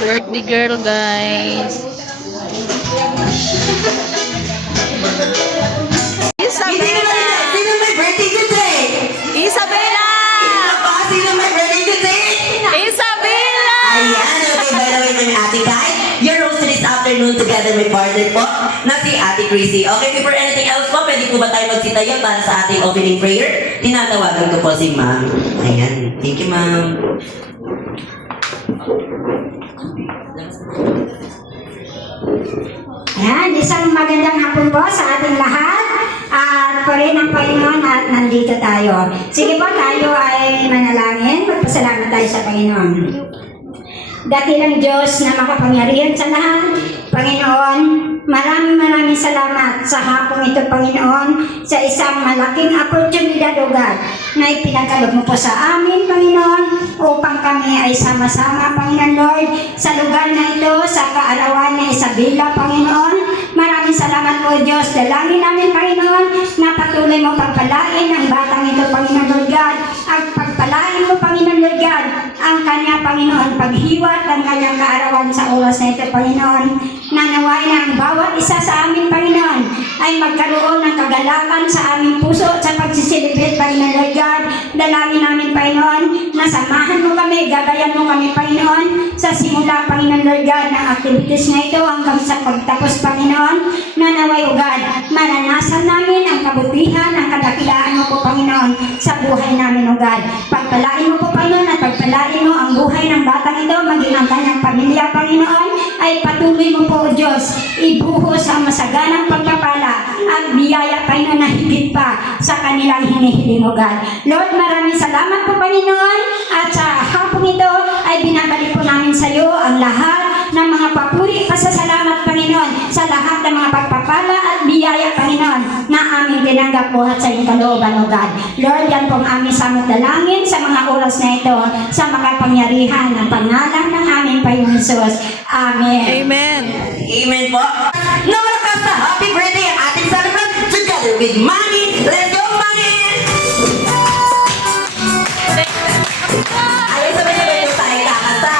birthday girl, guys. Isabella! Sino may birthday today? Isabella! Sino may birthday today? Isabella! Ayan, okay, by the way, my ate Kai, your host this afternoon together with partner po, na si Ate Chrissy. Okay, before anything else po, pwede po ba tayo magsitayo para sa ating opening prayer? Tinatawagan ko po si Ma'am. Ayan, thank you, Ma'am. Ayan, isang magandang hapon po sa ating lahat. At po rin ang Panginoon at nandito tayo. Sige po, tayo ay manalangin. Magpasalamat tayo sa Panginoon. Dakilang Diyos na makapangyarihan sa lahat, Panginoon, maraming salamat sa hapong ito, Panginoon, sa isang malaking oportunidad, O God, na ipinagkaloob mo po sa amin, Panginoon, upang kami ay sama-sama, Panginoon Lord, sa lugar na ito, sa kaarawan ni Isabella, Panginoon. Maraming salamat po, Diyos. Dalangin namin, Panginoon, na patuloy mo pagpalain ang batang ito, Panginoon Lord God, at pagpalain mo, Panginoon Lord God, ang kanya, Panginoon, paghiwat ang kanyang kaarawan sa oras na ito, Panginoon. Nanawain na ang bawat isa sa amin, Panginoon, ay magkaroon ng kagalakan sa aming puso sa pagsiselebrate, Panginoon Lord God. Dalangin namin, Panginoon, na samahan mo kami, gabayan mo kami, Panginoon, sa simula, Panginoon Lord God, ng activities na ito hanggang sa pagtapos, Panginoon, na naway, O God, maranasan namin ang kabutihan, ang kadakilaan mo po, Panginoon, sa buhay namin, O God. Pagpalain mo po, Panginoon, at pagpalain mo ang buhay ng batang ito, maging ang kanyang pamilya, Panginoon, ay patuloy mo po, O Diyos, ibuhos ang masaganang pagpapala at biyaya, Panginoon, na higit pa sa kanilang hinihiling, O God. Lord, maraming salamat po, Panginoon, at sa hapong ito ay binabalik po namin sa iyo ang lahat ng mga papuri, pasasalamat, Panginoon, sa lahat ng mga pagpapala at biyaya, Panginoon, na aming tinanggap po at sa iyong kalooban, O God. Lord, yan pong aming samot dalangin sa mga oras na ito sa makapangyarihan ng pangalan ng aming Panginoon Jesus. Amen. Amen. Amen po. Nawalakas na happy birthday ang ating celebrant together with Mommy. Let's go, Mommy! Ayun, sabay-sabay po tayo kakanta.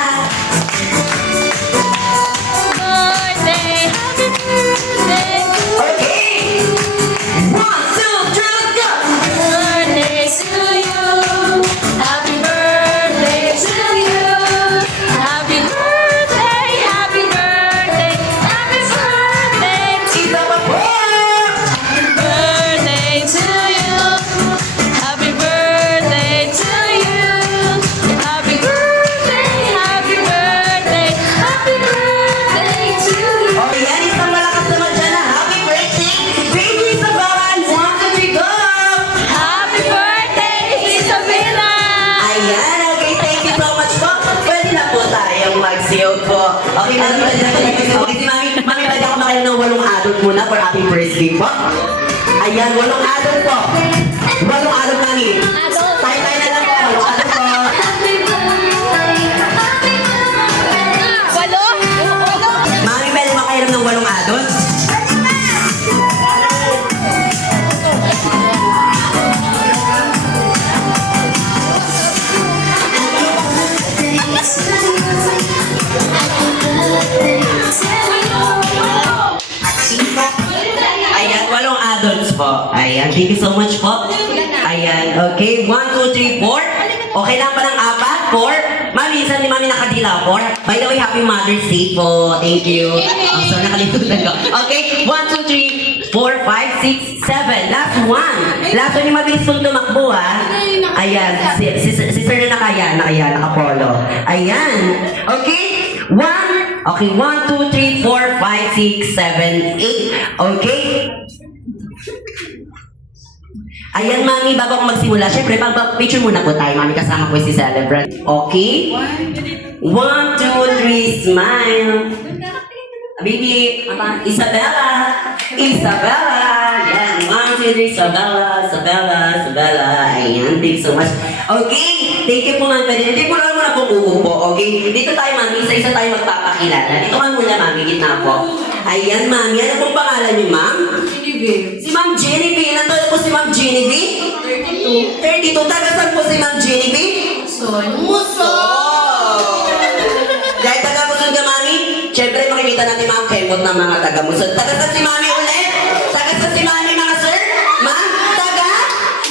Birthday, happy birthday. Okay! 1, 2, 3, let's go! Birthday to you. Happy birthday to you. Happy birthday, happy birthday, happy birthday to Isa pa po! Happy birthday to you. Happy birthday to you. Happy birthday, happy birthday, happy birthday to you. O yan, isang malakas naman dyan na happy birthday! Baby Isabella, 1, 2, 3, go! Happy birthday, Isabella! Ayan, okay, thank you so much po. Pwede na po tayong mag-seal po. Okay, pwede na po tayo mag-seal. Okay, si Mami, pwede ako makailan ng 8 adult muna for happy birthday po. Ayan, 8 adult po. 8 adult, Mami. Tayo na lang po, 8 adult po. Walo? Mami, pwede makailan ng 8 adult? Ayan, 8 adults po. Ayan, thank you so much po. Ayan, okay. 1, 2, 3, 4. Okay lang pa ng 4? 4? Mami, saan ni Mami nakadila? 4? By the way, happy Mother's Day po. Thank you. Oh, so nakalimutan ko. Okay, 1, 2, 3, 4, 5, 6, 7. Last one. Last one yung mabilis pong tumakbo, ha? Ayan, si Sir na nakapolo. Ayan. Okay, 1. Okay, 1, 2, 3, 4, 5, 6, 7, 8. Okay? Ayan, Mami, bago ako magsimula, syempre, picture muna po tayo, Mami, kasama po si celebrant. Okay? 1, 2, 3, smile. Baby, Isabella. Isabella. Yan, 1, 2, 3, Isabella. Ayan, thank you so much. Okay, thank you po, Mami. Hindi po lang muna po uupo, okay? Dito tayo, Mami, isa-isa tayo magpapakilala. Dito ka muna, Mami, gitna po. Ayan, Mami, ano pong pangalan niyo, Ma'am? Genevieve. Si Ma'am Genevieve. Ilan taon po si Ma'am Genevieve? 32. 32. Taga saan po si Ma'am Genevieve? Son. Muso! Dahil taga Muso ng mga taga-musod. Taga si Mami ulit? Taga si Mami mga sir? Ma'am?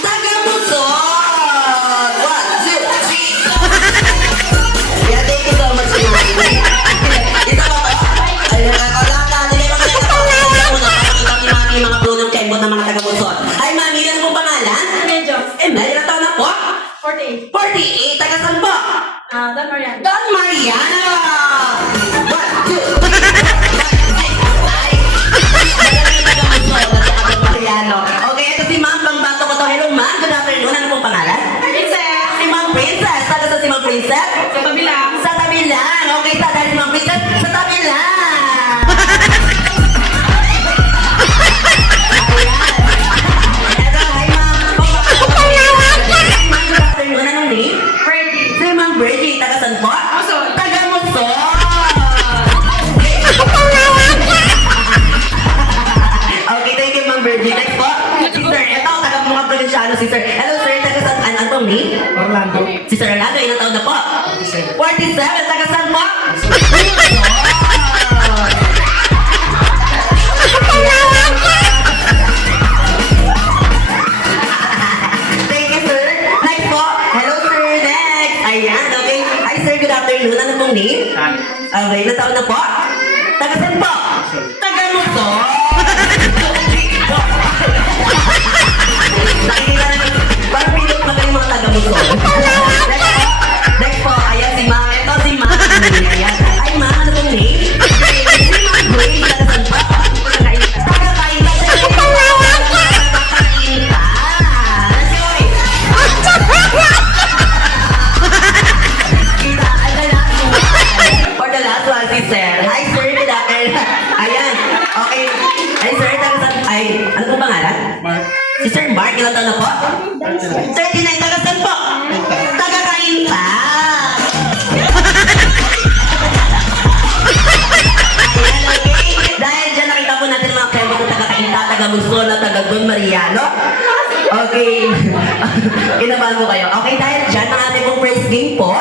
Taga-musod! 1, 2, 3. Yeah, thank you so much, Mami. Isa ba ba? Ay, wala ka. Hindi mo kaya ako. Pakita si Mami yung mga punong kembot ng mga taga-musod. Ay, Mami, yan po pangalan? Medyo. Ilang taon na po? 48. 48. Taga saan po? Don Marian. Don Mariana! 1, 2, 3. Okay, ito si Ma'am. Pangbato ko to. Hello, Ma'am. Good afternoon. Ano pong pangalan? Princess. Si Ma'am Princess. Taga sa si Ma'am Princess? Sa kabilang. Sa tabi lang. Okay, sa dahil si Ma'am Princess. Sa tabi lang. Ayan. Ito, hi, Ma'am. Ma'am, good afternoon. Anong name? Freddy. Si Ma'am Bridgie. Taga saan po? Musod. Taga Musod. Okay, thank you, Ma'am Bridgie. Next po. Si Sir, ito, taga mga probinsyano si Sir. Hello, Sir. Taga saan? Ano pong name? Orlando. Si Sir Orlando, ilang taon na po? 47. Taga saan po? Thank you, Sir. Next po. Hello, Sir. Next. Ayan, okay. Hi, Sir. Good afternoon. Ano pong name? Okay, ilang taon na po? Taga saan po? Taga Luzon. Nakikita na parang pinot na kayo mga taga Luzon. Next po, ayan si Ma'am. Ito si Ma'am. Ayan. Ay, Ma'am, ano pong name? Si Ma'am Grace. Taga saan po? Taga Kainta. Taga Kainta. Enjoy. Kita, ang last one. For the last one, si Sir. Hi, Sir. Good afternoon. Ayan. Okay. Ay, Sir, taga saan? Ay, ano pong pangalan? Mark. Si Sir Mark, ilang taon na po? 39. Taga saan po? Taga Kainta. Ayan, okay. Dahil dyan nakita po natin mga kembo ng taga Kainta, taga Luzon, at taga Don Mariano. Okay. Kinabahan mo kayo. Okay, dahil dyan ang ating pong first game po.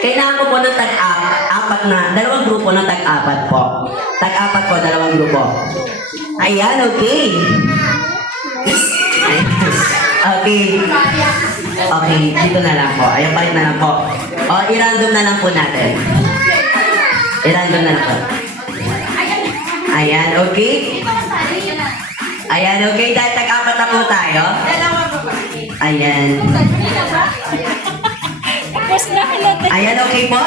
Kailangan ko po ng tag-apat na, dalawang grupo ng tag-apat po. Tag-apat po, dalawang grupo. Ayan, okay. Okay. Okay, dito na lang po. Ayan, balik na lang po. O, i-random na lang po natin. I-random na lang po. Ayan, okay. Ayan, okay. Dahil tag-apat na po tayo. Ayan. Ayan, okay po.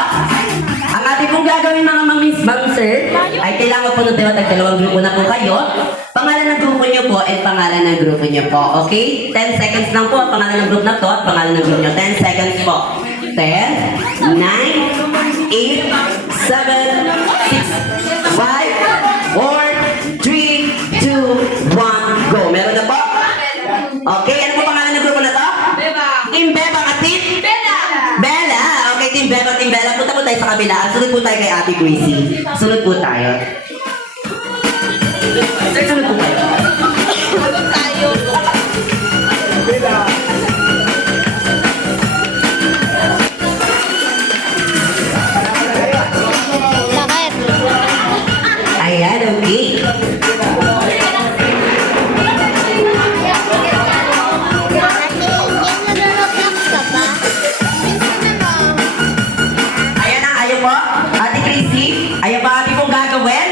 Ang ating pong gagawin mga ma'am sir, ay kailangan po ng dalawang grupo na po kayo. Pangalan ng grupo nyo po at pangalan ng grupo nyo po. Okay? 10 seconds lang po ang pangalan ng grupo na to at pangalan ng grupo nyo. 10 seconds po. 10, 9, 8, 7, 6, 5, 4, 3, 2, 1, go. Meron na po? Okay, ano po pangalan ng grupo na to? Team Beba at Team Bella. Okay, Team Beba, Team Bella. Punta po tayo sa kabila. Sunod po tayo kay Ate Gracie. Sunod po tayo. Sir, sunod po tayo. Ayan, okay. Ayan na, ayaw po. Ate Chrissy, ayaw ba ate pong gagawin?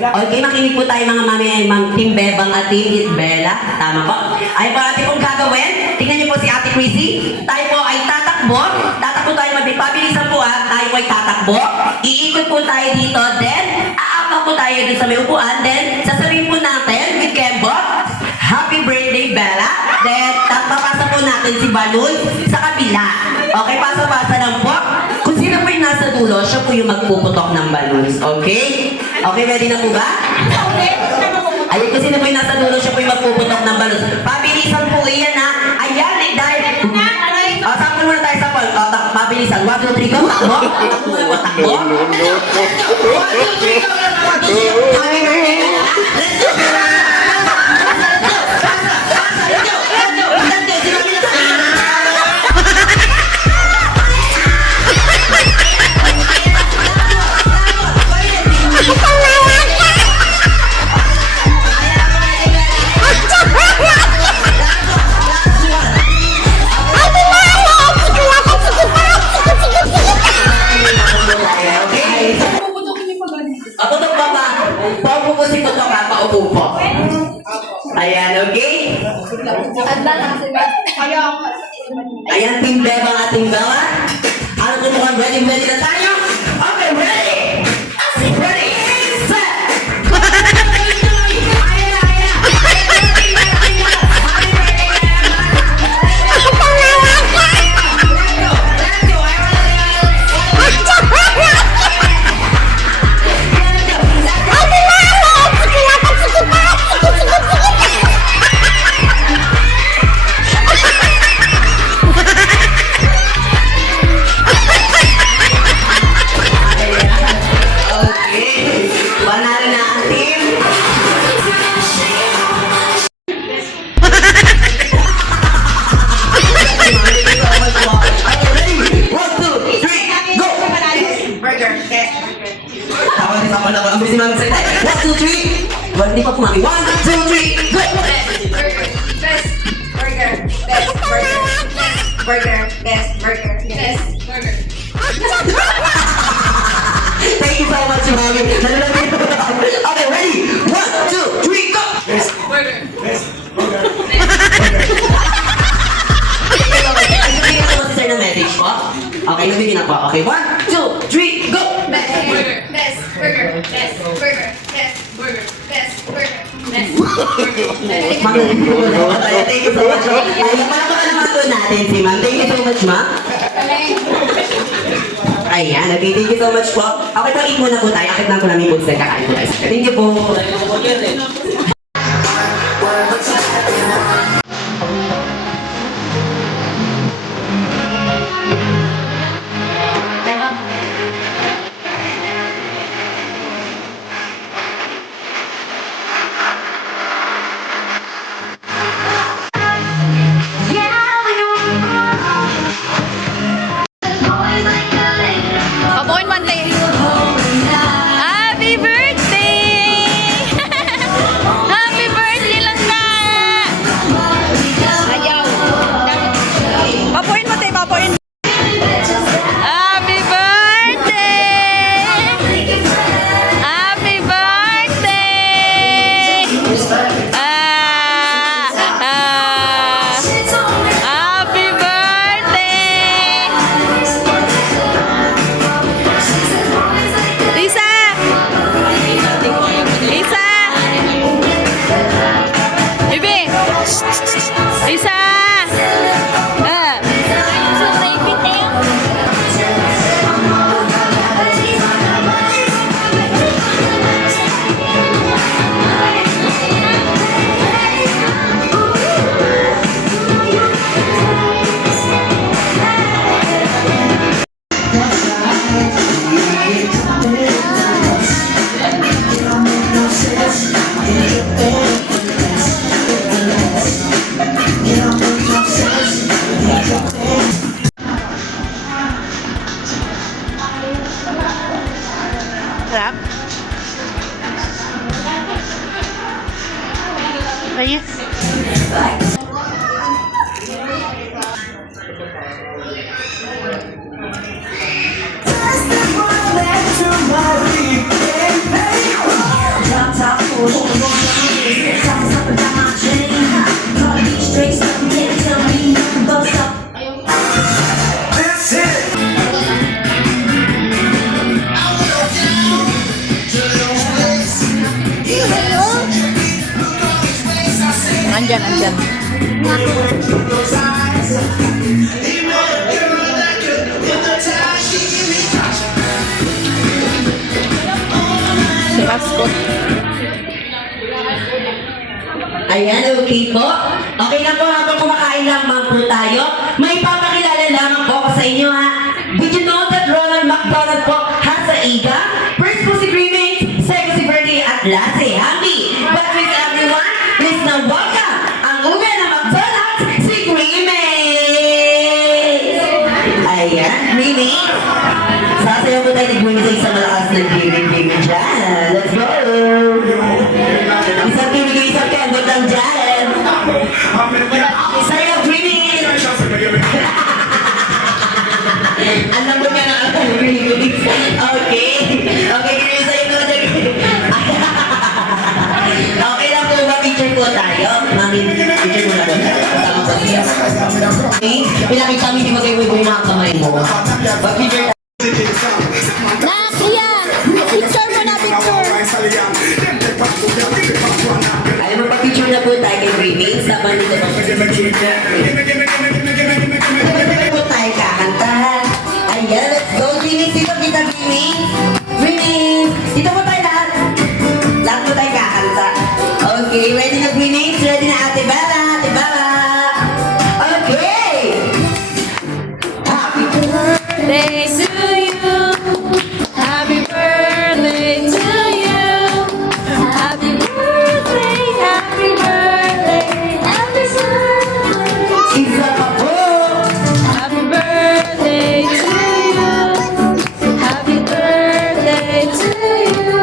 Okay, makinig po tayo mga mami ay mga Team Bebang at Team Isabela. Tama po. Ayaw ba ate pong gagawin? Tingnan niyo po si Ate Chrissy. Tayo po ay tatakbo. Tatakbo tayo magpipabilisan po at tayo po ay tatakbo. Iikot po tayo dito. Then, aapak po tayo dito sa may upuan. Then, sasabihin po natin with Kembo, Happy birthday, Bella. Then, papasa po natin si Balloon sa kabila. Okay, pasa-pasa lang po. Kung sino po yung nasa dulo, siya po yung magpuputok ng balloons. Okay? Okay, ready na po ba? Ayun, kung sino po yung nasa dulo, siya po yung magpuputok ng balloons. Pabilisan po iyan ha. Ayan, eh, dahil... Sakto muna tayo sa pol. Pabilisan. 1, 2, 3, go. Takbo. Takbo. 1, 2, 3, go. Happy birthday, Bella. Let's go, Bella. Ikaw na yan! Ayan, Team Beb ang ating gawa. Ano kung mukhang ready na tayo? Okay, ready! Ready, set! Okay, panalo na ang team. One, two, three, go! Burger, yes. Tama din ako na ang busy mga salita. One, two, three. Hindi pa pumami. One, two, three, go! Thank you so much, Mami. Okay, ready? One, two, three, go! Bigyan ko si Sir ng message po. Okay, nabibigyan na po. Okay, one, two, three, go! Mami, thank you so much. Ay, palakpakan naman po natin si Ma'am. Thank you so much, Ma'am. Ayan, okay, thank you so much po. Okay, pag-eat muna po tayo. Akit lang po namin food set. Kakain po tayo. Thank you po. Pabuin man late. Happy birthday! Happy birthday lang na! Ayaw. Papuin mo tayo, papuin. Happy birthday! Happy birthday! Happy birthday! Lisa! Lisa! Bibi! Lisa! Sarap? Ayos. Andyan, andyan. Si Mascot. Ayan, okay po. Okay na po, habang kumakain lamang po tayo, may papakilala lamang po ako sa inyo ha. Did you know that Ronald McDonald po has a iga? First po si Cremates, second si Bernie at last si Hamby. But with everyone, please now welcome ang una na McDonald's, si Cremates! Ayan, Cremates. Sasayaw po tayo ni Cremates sa isang malakas na giving dyan. Let's go! Isang kibigay, isang candle lang dyan. Sayaw, Cremates! Alam mo nga na ako, Cremates. Okay. Okay, Cremates, sa'yo na dyan. Okay lang po ba? Picture po tayo. Mami, picture muna na po. Tama po siya. Okay? Pinakita mo yung magay mo yung mga kamay mo. Pag-picture Nak, yan! Picture mo na, picture! Ay, magpa-picture na po tayo kay Remains. Laban dito pa po po tayo kakanta. Ayan, let's go. Remains, dito kita Remains. Remains. Dito po tayo lahat. Lahat po tayo kakanta. Okay, ready na Remains? Ready na Ate Bella? Ate Bella? Okay! Happy Birthday to you. Happy birthday to you. Happy birthday, happy birthday, happy birthday. Isa pa po. Happy birthday to you. Happy birthday to you.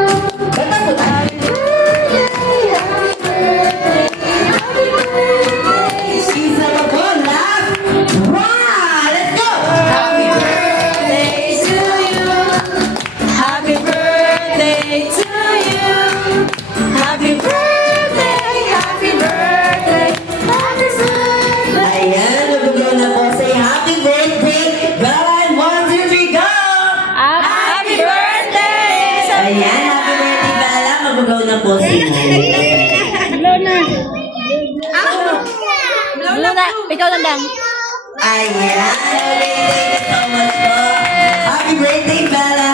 Bata po tayo. Happy birthday, happy birthday, happy birthday. Isa pa po. Last. Wow! Let's go! Happy Birthday to you. Happy birthday to you. Happy birthday, happy birthday, happy birthday. Ayan, nagugaw na po. Say happy birthday, Bella. 1, 2, 3, go! Happy birthday! Ayan, happy birthday, Bella. Magugaw na po si Blow na. Blow na. Ikaw lang lang. Ayan, thank you so much po. Happy birthday, Bella.